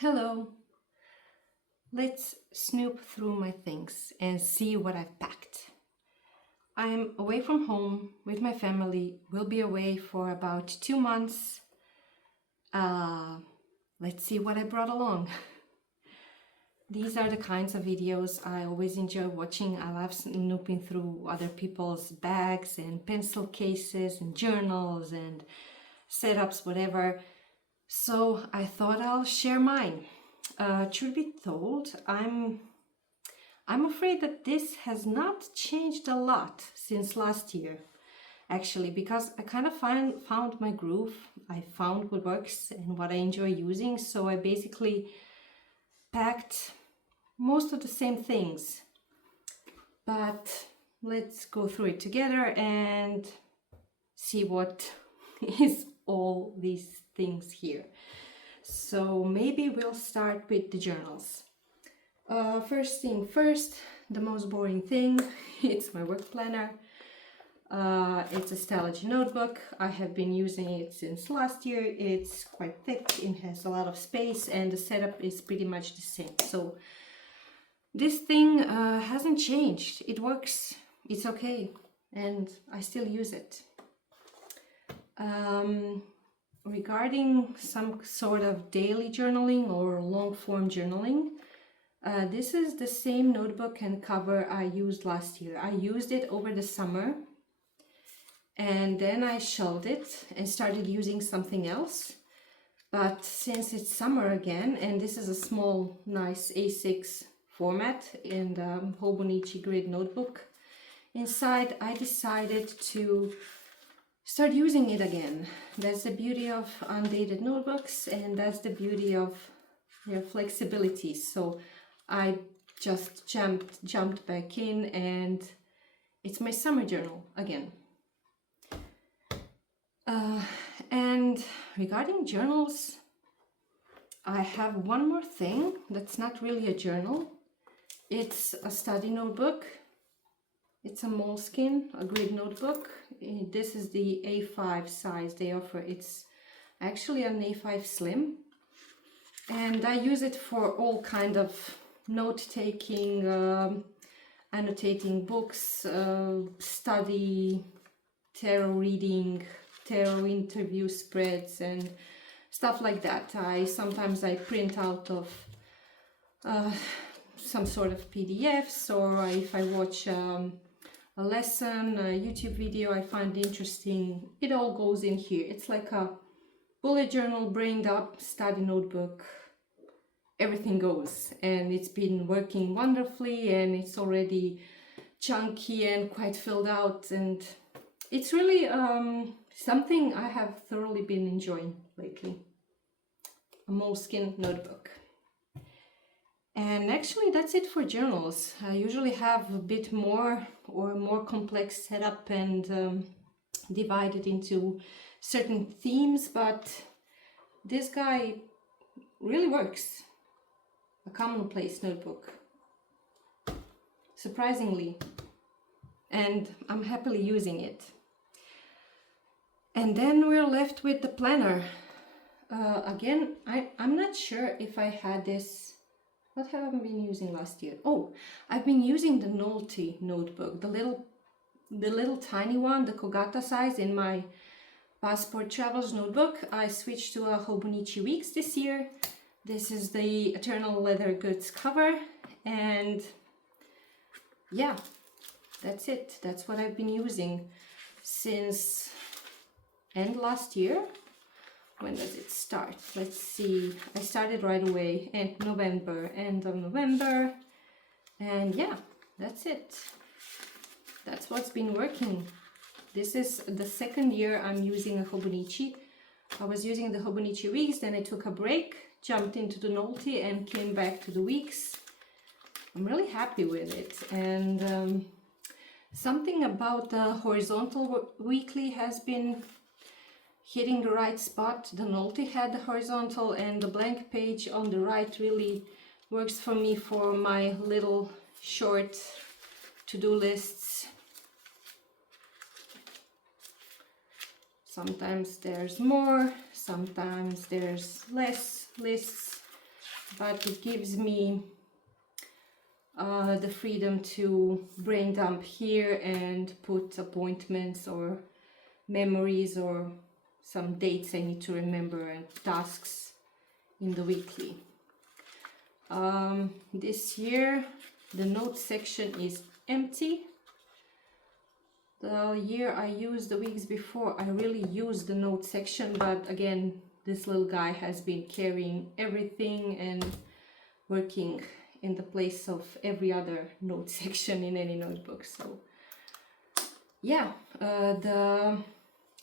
Hello, let's snoop through my things and see what I've packed. I'm away from home with my family. We'll be away for about 2 months. Let's see what I brought along. These are the kinds of videos I always enjoy watching. I love snooping through other people's bags and pencil cases and journals and setups, whatever. So I thought I'll share mine. Truth be told, I'm afraid that this has not changed a lot since last year, actually, because I kind of found my groove. I found what works and what I enjoy using, so I basically packed most of the same things. But let's go through it together and see what is all these things here. So maybe we'll start with the journals. First thing first, the most boring thing, it's my work planner. It's a Stylogy notebook. I have been using it since last year. It's quite thick, it has a lot of space, and the setup is pretty much the same. So this thing hasn't changed. It works, it's okay, and I still use it. Regarding some sort of daily journaling or long form journaling, this is the same notebook and cover I used last year. I used it over the summer and then I shelved it and started using something else. But since it's summer again, and this is a small, nice A6 format in the Hobonichi grid notebook inside, I decided to start using it again. That's the beauty of undated notebooks, and that's the beauty of their flexibility. So I just jumped back in, and it's my summer journal again. And regarding journals, I have one more thing that's not really a journal. It's a study notebook. It's a Moleskine, a grid notebook. This is the A5 size they offer. It's actually an A5 Slim. And I use it for all kind of note-taking, annotating books, study, tarot reading, tarot interview spreads, and stuff like that. Sometimes I print out of some sort of PDFs, or if I watch a lesson, a YouTube video I find interesting, it all goes in here. It's like a bullet journal, brained up study notebook. Everything goes, and it's been working wonderfully, and it's already chunky and quite filled out, and it's really something I have thoroughly been enjoying lately. A Moleskine notebook. And actually that's it for journals. I usually have a bit more or more complex setup and divide it into certain themes, but this guy really works. A commonplace notebook, surprisingly, and I'm happily using it. And then we're left with the planner. Again, I'm not sure if I had this. What have I been using last year? Oh, I've been using the Nolte notebook, the little tiny one, the Kogata size in my Passport Travels notebook. I switched to a Hobonichi Weeks this year. This is the Eternal Leather Goods cover, and yeah, that's it. That's what I've been using since end last year. When does it start? Let's see. I started right away in November, end of November. And yeah, that's it. That's what's been working. This is the second year I'm using a Hobonichi. I was using the Hobonichi Weeks, then I took a break, jumped into the Nolte and came back to the Weeks. I'm really happy with it. And something about the horizontal weekly has been hitting the right spot. The Nolte had the horizontal, and the blank page on the right really works for me for my little short to-do lists. Sometimes there's more, sometimes there's less lists, but it gives me the freedom to brain dump here and put appointments or memories or some dates I need to remember and tasks in the weekly. This year the note section is empty. The year I used, the weeks before, I really used the note section, but again, this little guy has been carrying everything and working in the place of every other note section in any notebook. So yeah, the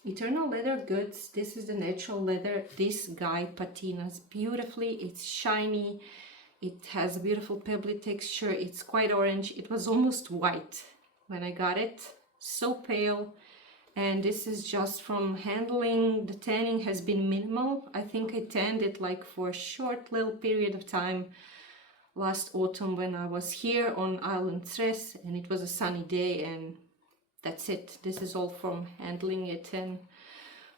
Eternal Leather Goods, this is the natural leather. This guy patinas beautifully, it's shiny, it has a beautiful pebbly texture, it's quite orange. It was almost white when I got it, so pale. And this is just from handling. The tanning has been minimal. I think I tanned it like for a short little period of time last autumn when I was here on Island Tres and it was a sunny day, and that's it. This is all from handling it and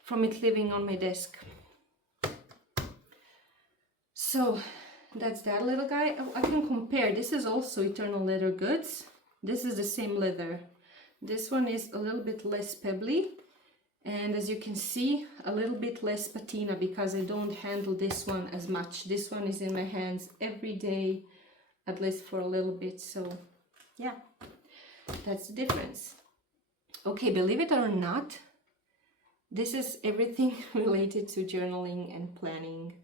from it living on my desk. So that's that little guy. Oh, I can compare. This is also Eternal Leather Goods. This is the same leather. This one is a little bit less pebbly, and as you can see, a little bit less patina because I don't handle this one as much. This one is in my hands every day, at least for a little bit. So yeah, that's the difference. Okay, believe it or not, this is everything related to journaling and planning.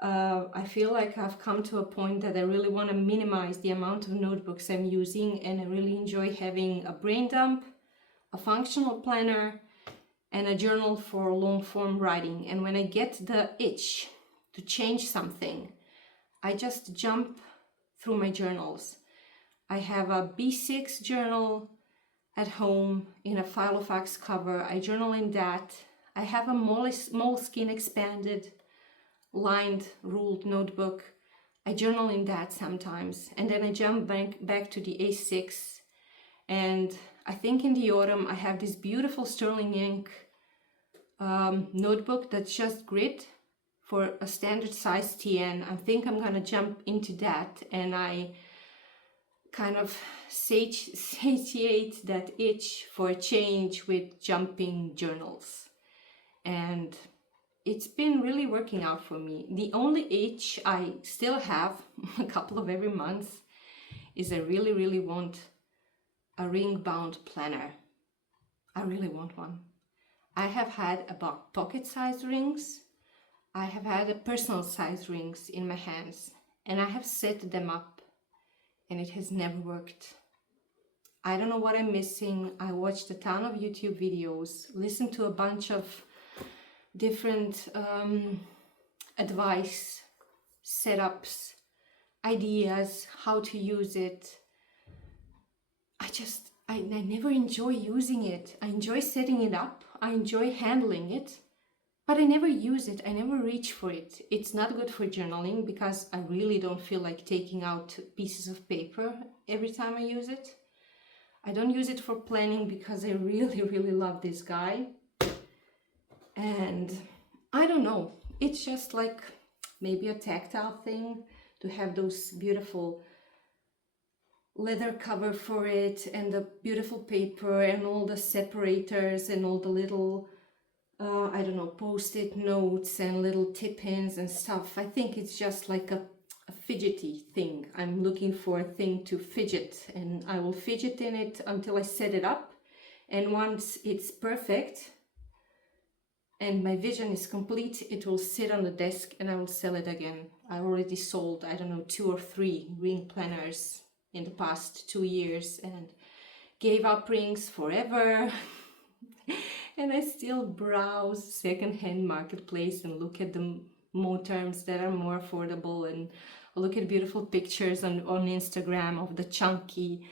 I feel like I've come to a point that I really want to minimize the amount of notebooks I'm using, and I really enjoy having a brain dump, a functional planner, and a journal for long form writing. And when I get the itch to change something, I just jump through my journals. I have a B6 journal at home in a Filofax cover. I journal in that. I have a Moleskine expanded lined ruled notebook. I journal in that sometimes, and then I jump back to the A6, and I think in the autumn I have this beautiful sterling ink notebook that's just grit for a standard size TN. I think I'm gonna jump into that, and I kind of satiate that itch for a change with jumping journals, and it's been really working out for me. The only itch I still have, a couple of every month, is I really want a ring-bound planner. I really want one. I have had about pocket-sized rings. I have had personal-sized rings in my hands, and I have set them up, and it has never worked. I don't know what I'm missing. I watched a ton of YouTube videos, listened to a bunch of different advice, setups, ideas, how to use it. I never enjoy using it. I enjoy setting it up, I enjoy handling it, but I never use it, I never reach for it. It's not good for journaling because I really don't feel like taking out pieces of paper every time I use it. I don't use it for planning because I really love this guy. And I don't know, it's just like maybe a tactile thing to have those beautiful leather cover for it and the beautiful paper and all the separators and all the little, I don't know, post-it notes and little tip-ins and stuff. I think it's just like a fidgety thing. I'm looking for a thing to fidget, and I will fidget in it until I set it up. And once it's perfect, and my vision is complete, it will sit on the desk and I will sell it again. I already sold, I don't know, 2 or 3 ring planners in the past 2 years and gave up rings forever. And I still browse secondhand marketplace and look at the terms that are more affordable, and look at beautiful pictures on Instagram of the chunky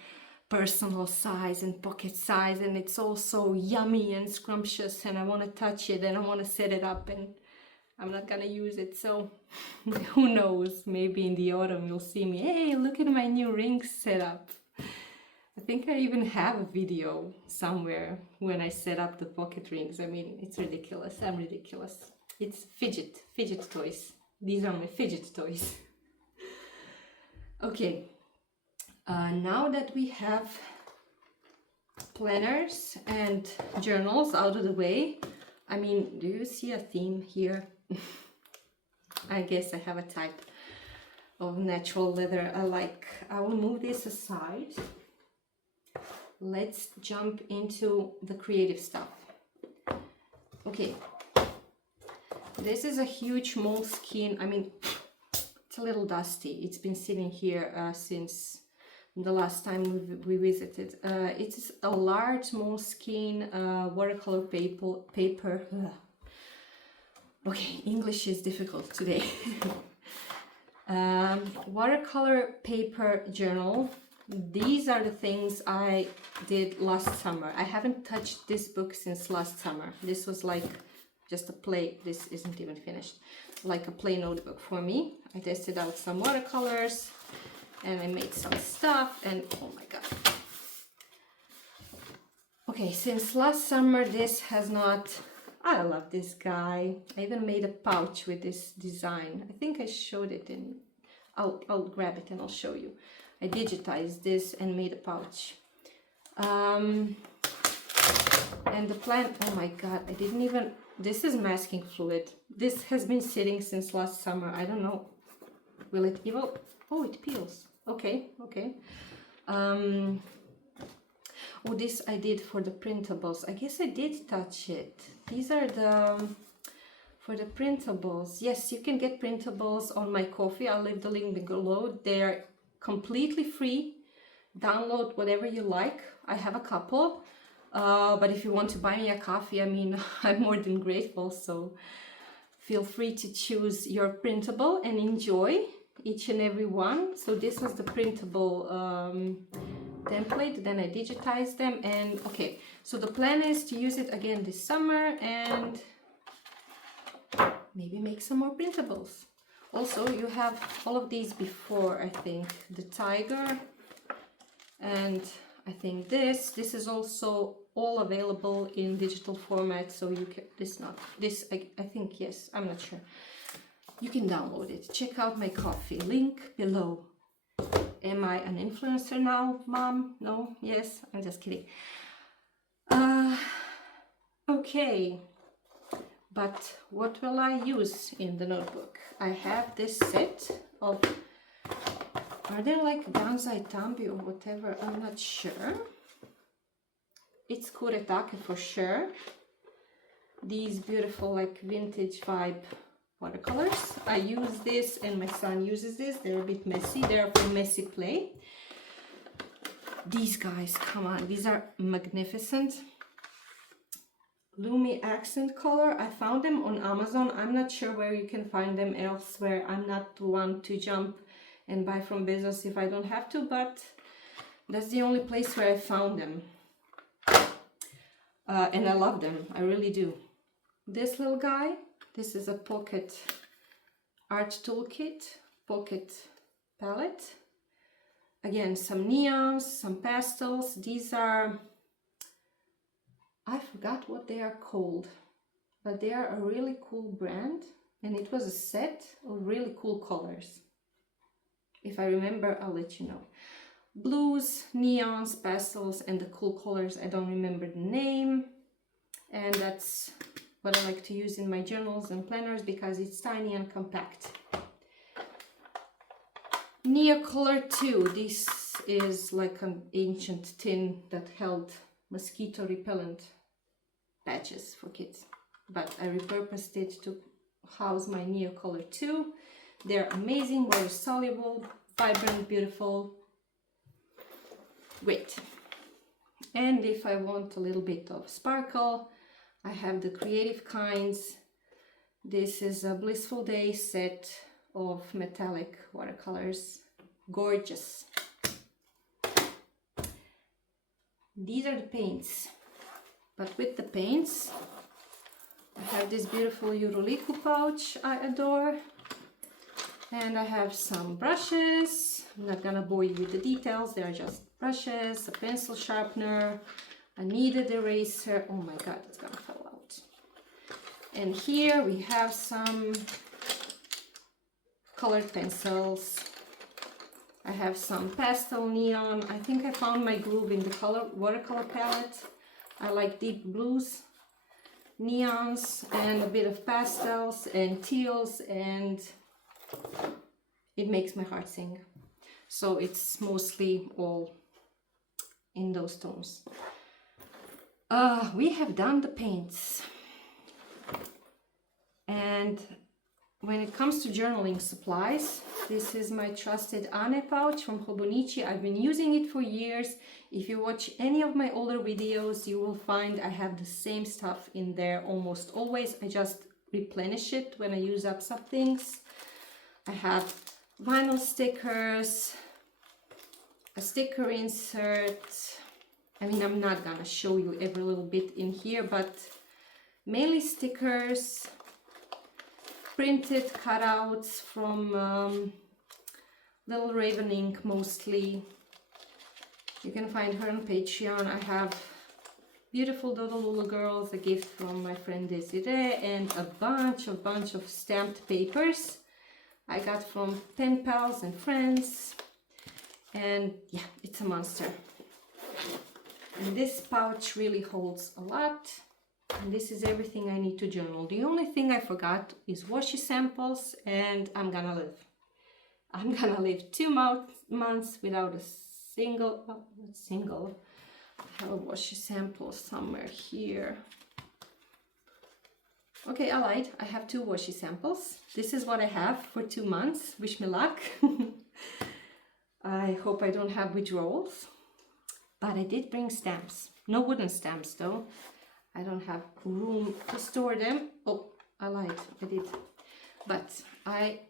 personal size and pocket size, and it's all so yummy and scrumptious, and I want to touch it and I want to set it up, and I'm not gonna use it. So who knows, maybe in the autumn you'll see me, hey, look at my new ring setup. I think I even have a video somewhere when I set up the pocket rings. I mean, it's ridiculous. I'm ridiculous. It's fidget toys. These are my fidget toys. Okay, now that we have planners and journals out of the way, I mean, do you see a theme here? I guess I have a type of natural leather I like. I will move this aside. Let's jump into the creative stuff. Okay, this is a huge moleskin. I mean, it's a little dusty. It's been sitting here since the last time we visited. It's a large moleskin watercolor paper. Ugh. Okay, English is difficult today. Watercolor paper journal. These are the things I did last summer. I haven't touched this book since last summer. This was like just a play. This isn't even finished. Like a play notebook for me. I tested out some watercolors and I made some stuff, and oh my god. Okay, since last summer this has not... I love this guy. I even made a pouch with this design. I think I showed it in... I'll grab it and I'll show you. I digitized this and made a pouch. And the plant, oh my god, I didn't even... This is masking fluid. This has been sitting since last summer. I don't know. Will it even... Oh, it peels. Okay, okay. Oh, this I did for the printables. I guess I did touch it. These are the... For the printables. Yes, you can get printables on my Ko-fi. I'll leave the link below. They're completely free. Download whatever you like. I have a couple. But if you want to buy me a coffee, I mean, I'm more than grateful. So feel free to choose your printable and enjoy each and every one. So this was the printable template. Then I digitized them. And okay, so the plan is to use it again this summer and maybe make some more printables. Also, you have all of these before, I think. The tiger, and I think this is also all available in digital format, so you can, I think, yes, I'm not sure. You can download it. Check out my coffee, link below. Am I an influencer now, mom? No? Yes? I'm just kidding. Okay. But what will I use in the notebook? I have this set of, are they like Banzai Tambi or whatever? I'm not sure. It's Kuretake for sure. These beautiful like vintage vibe watercolors. I use this and my son uses this. They're a bit messy. They're for messy play. These guys, come on, these are magnificent. Lumi accent color. I found them on Amazon. I'm not sure where you can find them elsewhere. I'm not the one to jump and buy from Bezos if I don't have to, but that's the only place where I found them. And I love them. I really do. This little guy, this is a pocket art toolkit, pocket palette. Again, some neons, some pastels. These are... I forgot what they are called, but they are a really cool brand, and it was a set of really cool colors. If I remember, I'll let you know. Blues, neons, pastels, and the cool colors. I don't remember the name, and that's what I like to use in my journals and planners because it's tiny and compact. Neocolor 2. This is like an ancient tin that held mosquito repellent patches for kids, but I repurposed it to house my Neocolor 2. They're amazing, water soluble, vibrant, beautiful. Great. And if I want a little bit of sparkle, I have the Creative Kinds. This is a Blissful Day set of metallic watercolors. Gorgeous. These are the paints. But with the paints, I have this beautiful Euroliku pouch I adore. And I have some brushes. I'm not gonna bore you with the details. They are just brushes, a pencil sharpener, a kneaded eraser. Oh my god, it's gonna fall out. And here we have some colored pencils. I have some pastel neon. I think I found my groove in the watercolor palette. I like deep blues, neons, and a bit of pastels and teals, and it makes my heart sing. So it's mostly all in those tones. We have done the paints. And when it comes to journaling supplies, this is my trusted Ane pouch from Hobonichi. I've been using it for years. If you watch any of my older videos, you will find I have the same stuff in there almost always. I just replenish it when I use up some things. I have vinyl stickers, a sticker insert. I mean, I'm not gonna show you every little bit in here, but mainly stickers, printed cutouts from Little Raven Ink mostly. You can find her on Patreon. I have beautiful Dodolula girls, a gift from my friend Desiree, and a bunch of stamped papers I got from pen pals and friends. And yeah, it's a monster. And this pouch really holds a lot. And this is everything I need to journal. The only thing I forgot is washi samples, and I'm gonna live 2 months without a single, I have a washi sample somewhere here. Okay, I lied. I have 2 washi samples. This is what I have for 2 months. Wish me luck. I hope I don't have withdrawals. But I did bring stamps. No wooden stamps though. I don't have room to store them. Oh, I lied. I did. But I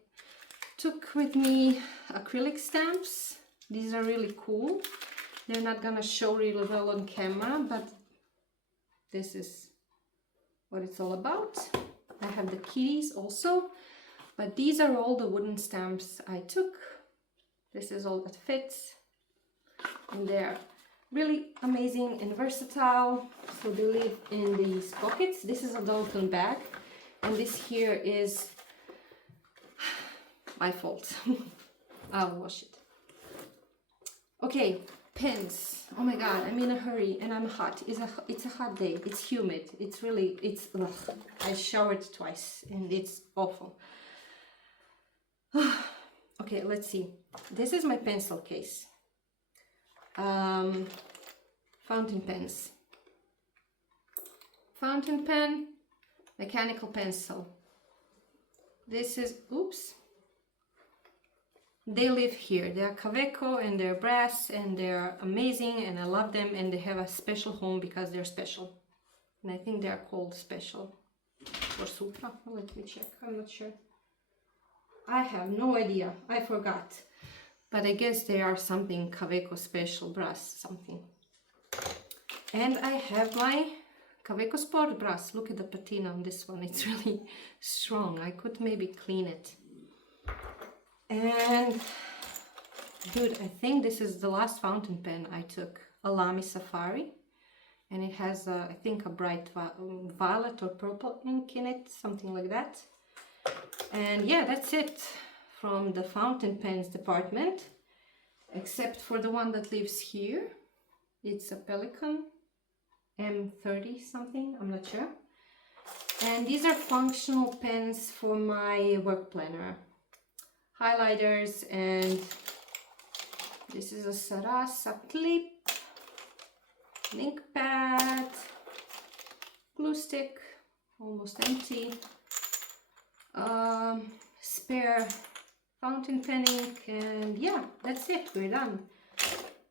took with me acrylic stamps. These are really cool. They're not gonna show really well on camera, but this is what it's all about. I have the kitties also, but these are all the wooden stamps I took. This is all that fits, and they're really amazing and versatile. So they live in these pockets. This is a Dulton bag, and this here is my fault. I'll wash it. Okay, pens. Oh my god, I'm in a hurry and I'm hot. It's a hot day. It's humid. Ugh. I showered twice and it's awful. Okay, let's see. This is my pencil case. Fountain pens. Fountain pen, mechanical pencil. This is, oops. They live here. They are Kaweco and they're brass and they're amazing and I love them, and they have a special home because they're special. And I think they're called special or Supra. Let me check. I'm not sure. I have no idea. I forgot. But I guess they are something Kaweco special brass something. And I have my Kaweco Sport brass. Look at the patina on this one. It's really strong. I could maybe clean it. And dude, I think this is the last fountain pen I took, a Lamy Safari, and it has I think a bright violet or purple ink in it, something like that. And yeah, that's it from the fountain pens department, except for the one that lives here. It's a Pelikan M30 something, I'm not sure. And these are functional pens for my work planner. Highlighters, and this is a Sarasa clip, ink pad, glue stick, almost empty, spare fountain pen ink, and yeah, that's it, we're done.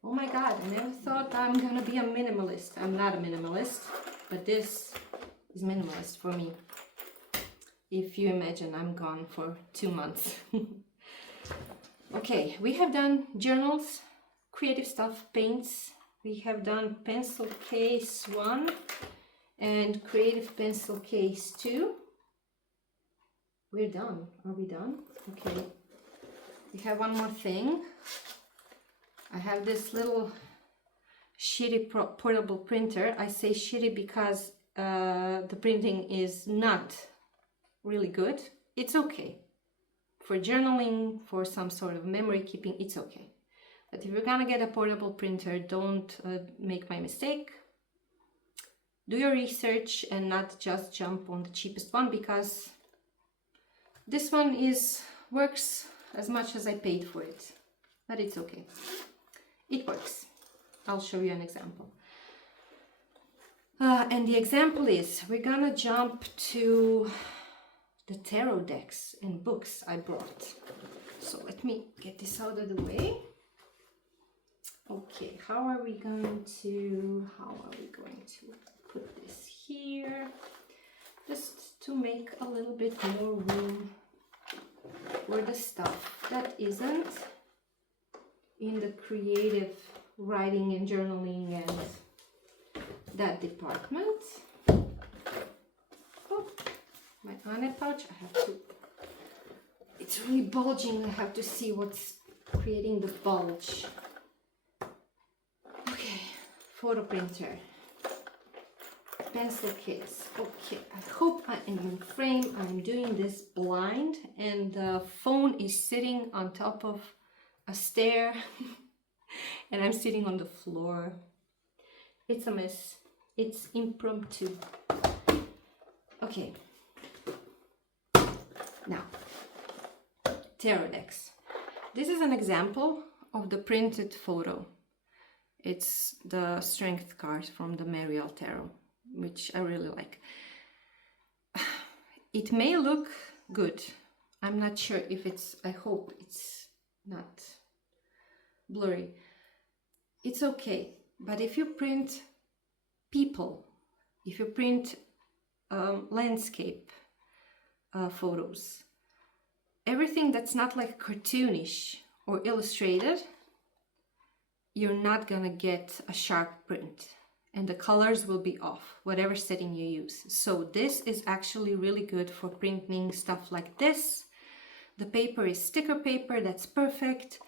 Oh my god, I never thought I'm gonna be a minimalist. I'm not a minimalist, but this is minimalist for me. If you imagine I'm gone for 2 months. Okay, we have done journals, creative stuff, paints. We have done pencil case 1 and creative pencil case 2. We're done. Are we done? Okay. We have one more thing. I have this little shitty portable printer. I say shitty because the printing is not really good. It's okay. For journaling, for some sort of memory keeping, it's okay. But if you're gonna get a portable printer, don't make my mistake. Do your research and not just jump on the cheapest one, because this one works as much as I paid for it. But it's okay. It works. I'll show you an example. And the example is, we're gonna jump to the tarot decks and books I brought. So let me get this out of the way. Okay, how are we going to put this here? Just to make a little bit more room for the stuff that isn't in the creative writing and journaling and that department. Oh, my Anne pouch, I have to, it's really bulging, I have to see what's creating the bulge. Okay, photo printer, pencil case. Okay, I hope I am in frame. I'm doing this blind and the phone is sitting on top of a stair and I'm sitting on the floor. It's a mess. It's impromptu. Okay. Now, tarot decks. This is an example of the printed photo. It's the strength card from the Marial Tarot, which I really like. It may look good. I'm not sure if it's, I hope it's not blurry. It's okay. But if you print people, if you print landscape photos, everything that's not like cartoonish or illustrated, you're not gonna get a sharp print and the colors will be off, whatever setting you use. So this is actually really good for printing stuff like this. The paper is sticker paper, that's perfect.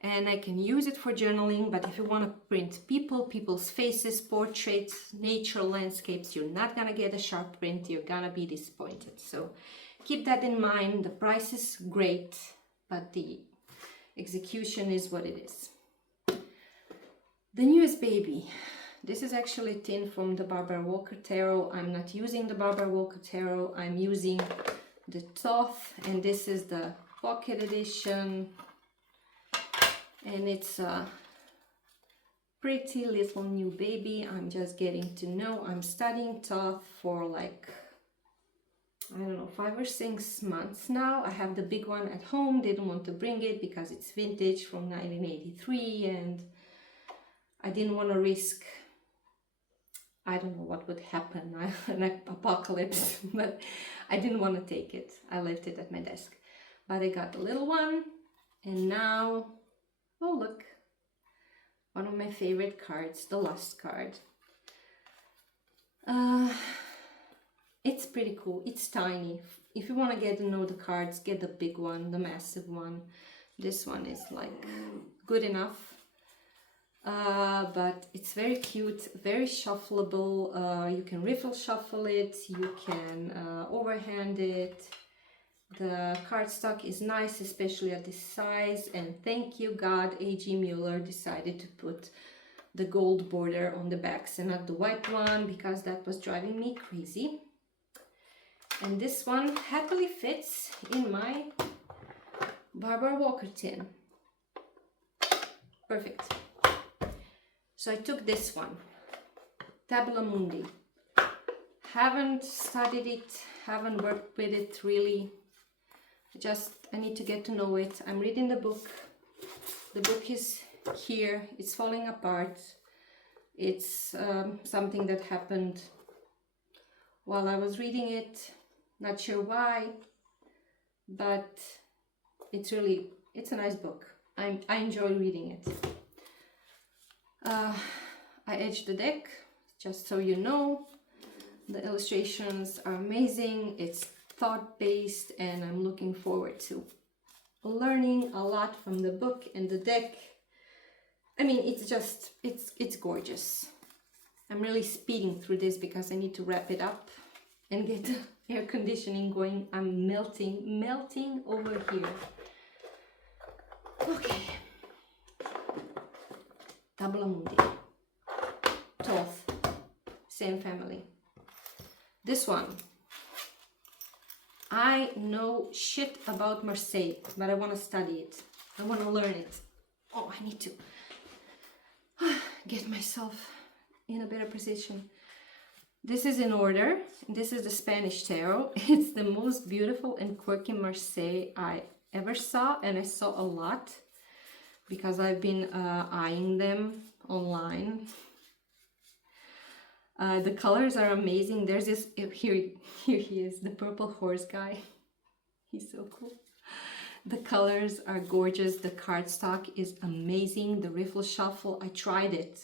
And I can use it for journaling, but if you want to print people, people's faces, portraits, nature, landscapes, you're not gonna get a sharp print, you're gonna be disappointed. So keep that in mind. The price is great, but the execution is what it is. The newest baby. This is actually a tin from the Barbara Walker Tarot. I'm not using the Barbara Walker Tarot, I'm using the trough, and this is the pocket edition. And it's a pretty little new baby. I'm just getting to know. I'm studying trough for like, I don't know, 5 or 6 months now. I have the big one at home. Didn't want to bring it because it's vintage from 1983 and I didn't want to risk, I don't know what would happen, an apocalypse, but I didn't want to take it. I left it at my desk. But I got the little one and now, oh look, one of my favorite cards, the last card. It's pretty cool, it's tiny. If you want to get to know the cards, get the big one, the massive one. This one is like good enough. But it's very cute, very shuffleable. You can riffle shuffle it, you can overhand it. The cardstock is nice, especially at this size, and thank you God A.G. Mueller decided to put the gold border on the backs and not the white one, because that was driving me crazy. And this one happily fits in my Barbara Walker tin. Perfect. So I took this one, Tabula Mundi. Haven't studied it, haven't worked with it really. I need to get to know it. I'm reading the book. The book is here. It's falling apart. It's something that happened while I was reading it. Not sure why, but it's a nice book. I enjoy reading it. I edged the deck, just so you know. The illustrations are amazing. It's thought-based and I'm looking forward to learning a lot from the book and the deck. I mean, it's gorgeous. I'm really speeding through this because I need to wrap it up and get the air conditioning going. I'm melting over here. Okay. Tablamundi, trough, same family. This one, I know shit about Marseille, but I want to study it. I want to learn it. Oh, I need to get myself in a better position. This is in order. This is the Spanish tarot. It's the most beautiful and quirky Marseille I ever saw, and I saw a lot because I've been eyeing them online. The colors are amazing. There's this, here he is, the purple horse guy. He's so cool. The colors are gorgeous. The cardstock is amazing. The riffle shuffle, I tried it.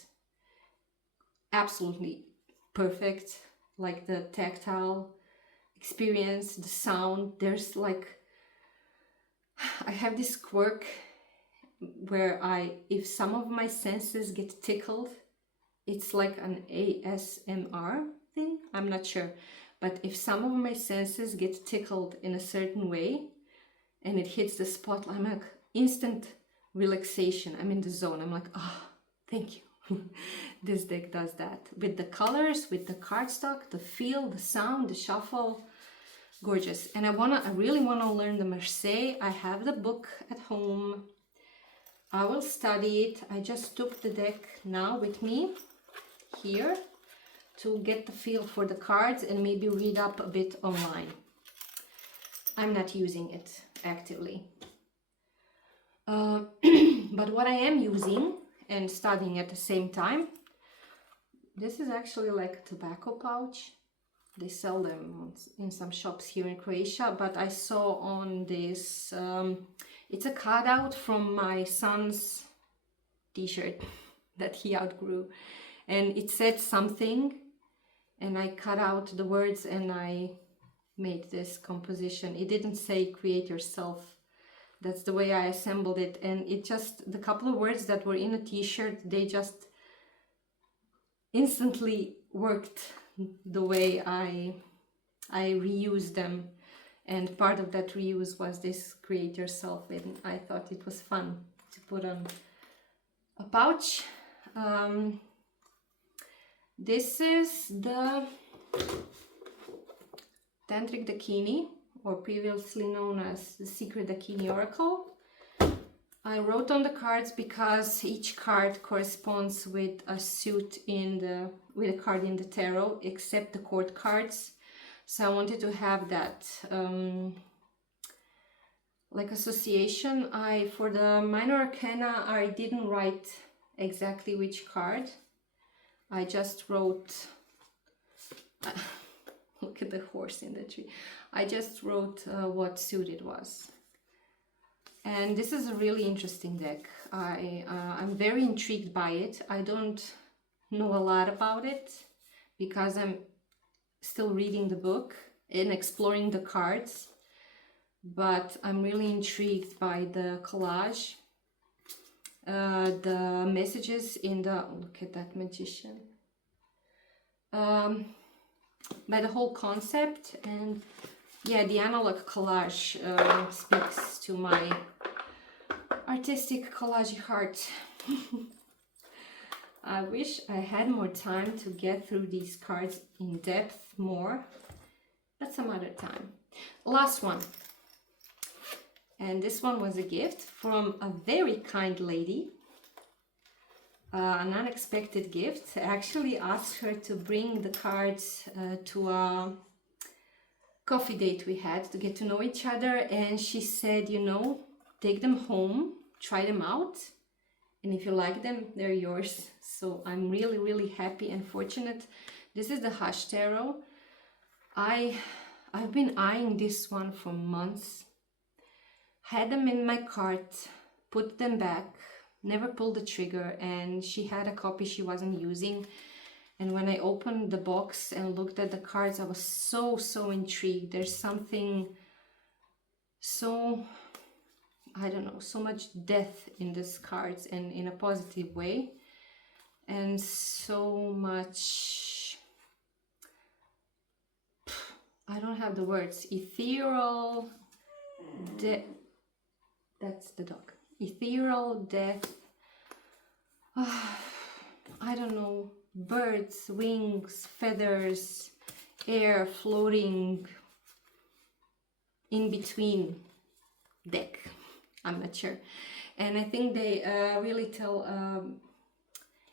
Absolutely perfect. Like the tactile experience, the sound. There's like, I have this quirk where if some of my senses get tickled, it's like an ASMR thing, I'm not sure. But if some of my senses get tickled in a certain way and it hits the spot, I'm like instant relaxation. I'm in the zone. I'm like, oh, thank you. This deck does that. With the colors, with the cardstock, the feel, the sound, the shuffle, gorgeous. And I really want to learn the Marseille. I have the book at home. I will study it. I just took the deck now with me here to get the feel for the cards and maybe read up a bit online. I'm not using it actively. But what I am using and studying at the same time, this is actually like a tobacco pouch. They sell them in some shops here in Croatia, but I saw on this, it's a cutout from my son's t-shirt that he outgrew. And it said something, and I cut out the words and I made this composition. It didn't say create yourself. That's the way I assembled it. And it just, the couple of words that were in a t-shirt, they just instantly worked the way I reused them. And part of that reuse was this create yourself. And I thought it was fun to put on a pouch. This is the Tantric Dakini, or previously known as the Secret Dakini Oracle. I wrote on the cards because each card corresponds with a suit with a card in the tarot, except the court cards. So I wanted to have that like association. For the minor arcana, I didn't write exactly which card. I just wrote, look at the horse in the tree. I just wrote what suit it was. And this is a really interesting deck. I'm very intrigued by it. I don't know a lot about it because I'm still reading the book and exploring the cards. But I'm really intrigued by the collage. The messages in the, look at that magician, by the whole concept, and yeah, the analog collage speaks to my artistic collage heart. I wish I had more time to get through these cards in depth more, but some other time. Last one. And this one was a gift from a very kind lady, an unexpected gift. I actually asked her to bring the cards to a coffee date we had to get to know each other, and she said, you know, take them home, try them out, and if you like them, they're yours. So I'm really, really happy and fortunate. This is the Hush Tarot. I've been eyeing this one for months. Had them in my cart, put them back, never pulled the trigger, and she had a copy she wasn't using. And when I opened the box and looked at the cards, I was so intrigued. There's something so, I don't know, so much depth in these cards, and in a positive way, and so much, I don't have the words, ethereal, that's the dog. Ethereal depth. I don't know, birds, wings, feathers, air floating in between deck. I'm not sure. And I think they really tell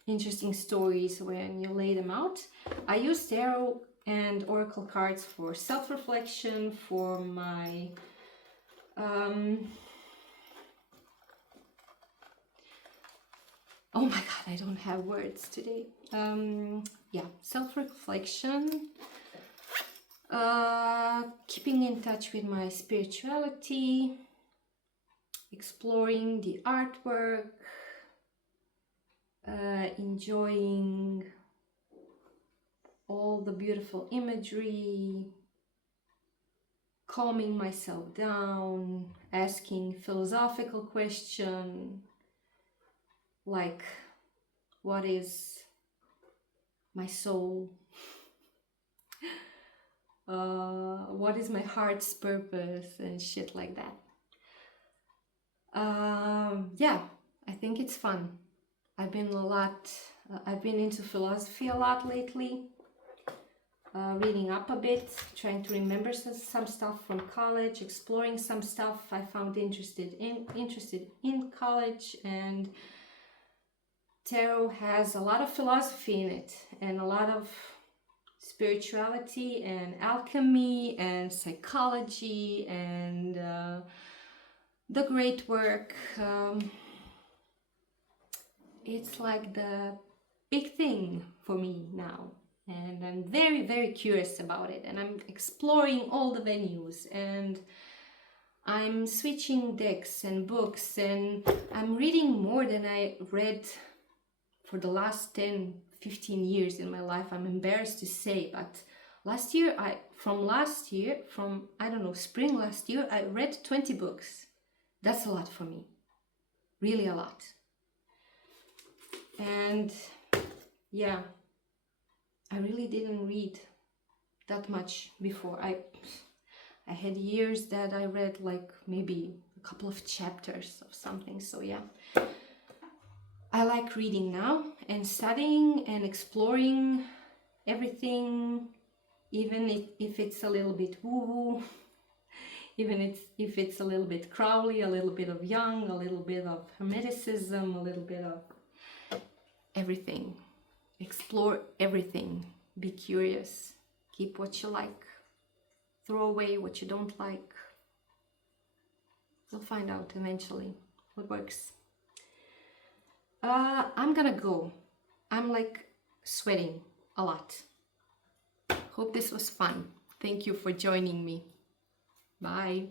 interesting stories when you lay them out. I use tarot and oracle cards for self-reflection, for my oh my god, I don't have words today. Yeah, self-reflection, keeping in touch with my spirituality, exploring the artwork, enjoying all the beautiful imagery, calming myself down, asking philosophical questions like, what is my soul? What is my heart's purpose and shit like that. Yeah, I think it's fun. I've been into philosophy a lot lately, reading up a bit, trying to remember some stuff from college, exploring some stuff I found interested in college. And tarot has a lot of philosophy in it, and a lot of spirituality and alchemy and psychology and the great work. It's like the big thing for me now, and I'm very, very curious about it, and I'm exploring all the venues, and I'm switching decks and books, and I'm reading more than I read for the last 10-15 years in my life. I'm embarrassed to say, but from I don't know, spring last year, I read 20 books. That's a lot for me, really a lot. And yeah, I really didn't read that much before. I had years that I read like maybe a couple of chapters of something. So yeah, I like reading now and studying and exploring everything, even if it's a little bit woo-woo, even if it's a little bit Crowley, a little bit of Jung, a little bit of Hermeticism, a little bit of everything. Explore everything. Be curious. Keep what you like. Throw away what you don't like. You'll find out eventually what works. I'm gonna go. I'm like sweating a lot. Hope this was fun. Thank you for joining me. Bye.